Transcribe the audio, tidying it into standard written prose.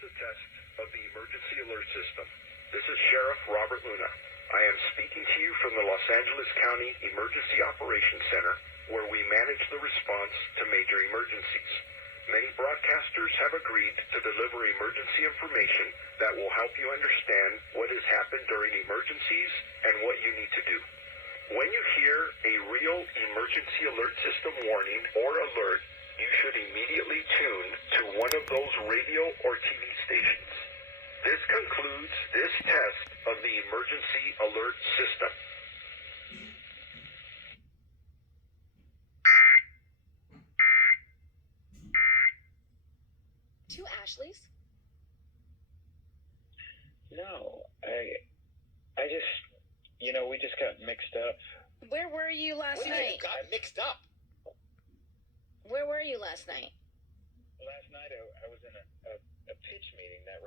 is a test of the emergency alert system. This is Sheriff Robert Luna. I am speaking to you from the Los Angeles County Emergency Operations Center, where we manage the response to major emergencies. Many broadcasters have agreed to deliver emergency information that will help you understand what has happened during emergencies and what you need to do. When you hear a real emergency alert system warning or alert, you should immediately tune to one of those radio or TV stations. This concludes this test of the emergency alert system. Two Ashleys? No, I just, we just got mixed up. Where were you last night? Got mixed up. Where were you last night? Last night